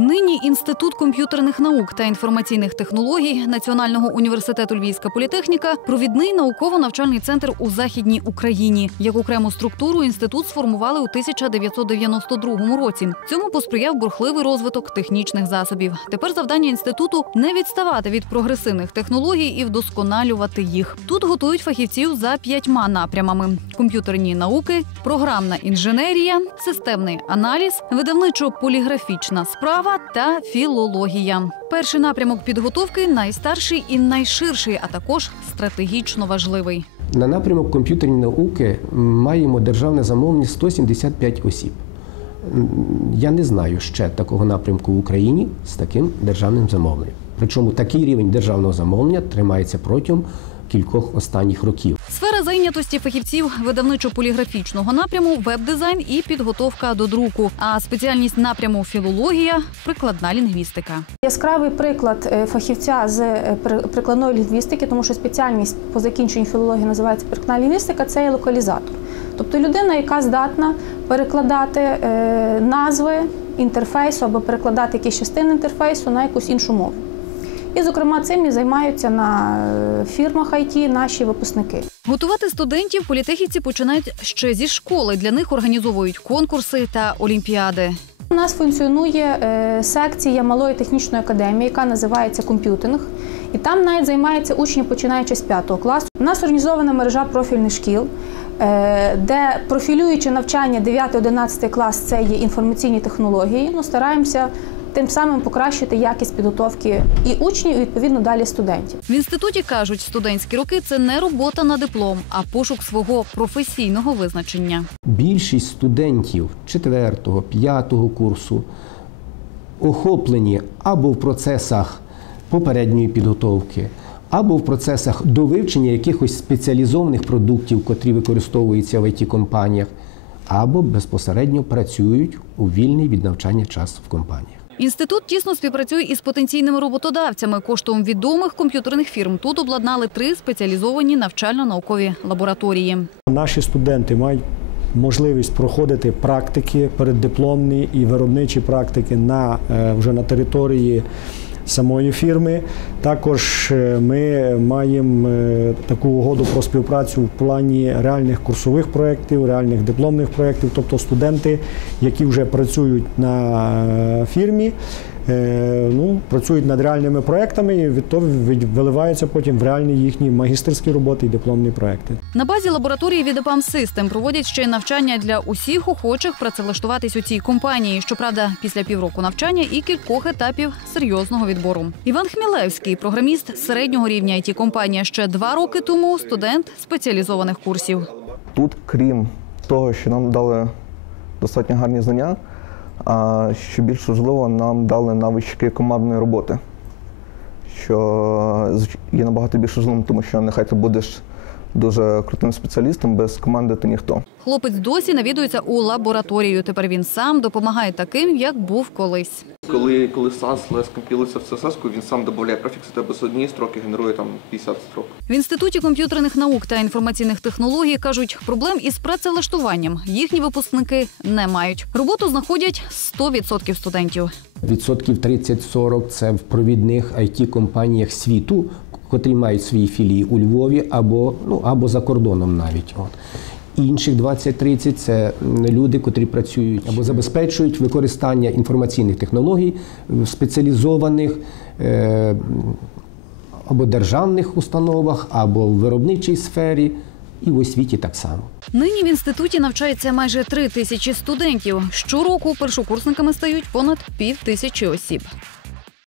Нині інститут комп'ютерних наук та інформаційних технологій Національного університету Львівська політехніка провідний науково-навчальний центр у західній Україні. Як окрему структуру інститут сформували у 1992 році. Цьому посприяв бурхливий розвиток технічних засобів. Тепер завдання інституту не відставати від прогресивних технологій і вдосконалювати їх. Тут готують фахівців за п'ятьма напрямами: комп'ютерні науки, програмна інженерія, системний аналіз, видавничо-поліграфічна справа та філологія. Перший напрямок підготовки найстарший і найширший, а також стратегічно важливий. На напрямок комп'ютерні науки маємо державне замовлення 175 осіб. Я не знаю ще такого напрямку в Україні з таким державним замовленням. Причому такий рівень державного замовлення тримається протягом кількох останніх років. Сфера зайнятості фахівців видавничо-поліграфічного напряму веб-дизайн і підготовка до друку. А спеціальність напряму філологія прикладна лінгвістика. Яскравий приклад е, фахівця з е, прикладної лінгвістики, тому що спеціальність по закінченню філології називається прикладна лінгвістика, це є локалізатор. Тобто людина, яка здатна перекладати е, назви інтерфейсу або перекладати якісь частини інтерфейсу на якусь іншу мову. І, зокрема, цим і займаються на е, фірмах IT наші випускники. Готувати студентів політехніці починають ще зі школи. Для них організовують конкурси та олімпіади. У нас функціонує е, секція малої технічної академії, яка називається комп'ютинг. І там навіть займаються учні, починаючи з 5 класу. У нас організована мережа профільних шкіл, е, де профілюючи навчання 9-11 клас, це є інформаційні технології. Ну, стараємося тим самим покращити якість підготовки і учнів, і відповідно далі студентів. В інституті кажуть, студентські роки це не робота на диплом, а пошук свого професійного визначення. Більшість студентів 4 5 курсу охоплені або в процесах попередньої підготовки, або в процесах довивчення якихось спеціалізованих продуктів, котрі використовуються в it компаніях або безпосередньо працюють у вільний від навчання час в компаніях. Інститут тісно співпрацює із потенційними роботодавцями. Коштом відомих комп'ютерних фірм тут обладнали три спеціалізовані навчально-наукові лабораторії. Наші студенти мають можливість проходити практики, переддипломні і виробничі практики на е, вже на території самої фірми. Також е, ми маємо е, таку угоду про співпрацю в плані реальних курсових проєктів, реальних дипломних проєктів, тобто студенти, які вже працюють на е, фірмі. Е, Ну, працюють над реальними проектами і від того від- виливаються потім в реальні їхні магістерські роботи і дипломні проекти. На базі лабораторії від System проводять ще й навчання для усіх охочих працевлаштуватись у цій компанії. Щоправда, після півроку навчання і кількох етапів серйозного відбору. Іван Хмілевський, програміст середнього рівня it компанія ще два роки тому студент спеціалізованих курсів. Тут, крім того, що нам дали достатньо гарні знання, що більш важливо, нам дали навички командної роботи, що є набагато більш важливим, тому що нехай ти будеш дуже крутим спеціалістом, без команди ти ніхто. Хлопець досі навідується у лабораторію. Тепер він сам допомагає таким, як був колись. Коли, коли SAS лес компілиться в CSS, він сам додає префікси, тебе з однієї строки генерує там 50 строк. В інституті комп'ютерних наук та інформаційних технологій кажуть, проблем із працевлаштуванням їхні випускники не мають. Роботу знаходять 100% студентів. Відсотків 30-40 це в провідних it компаніях світу, котрі мають свої філії у Львові або, ну, або за кордоном навіть. От. Інших 20-30 це люди, котрі працюють або забезпечують використання інформаційних технологій в спеціалізованих е, або державних установах, або в виробничій сфері, і в освіті так само. Нині в інституті навчається майже три тисячі студентів. Щороку першокурсниками стають понад пів тисячі осіб.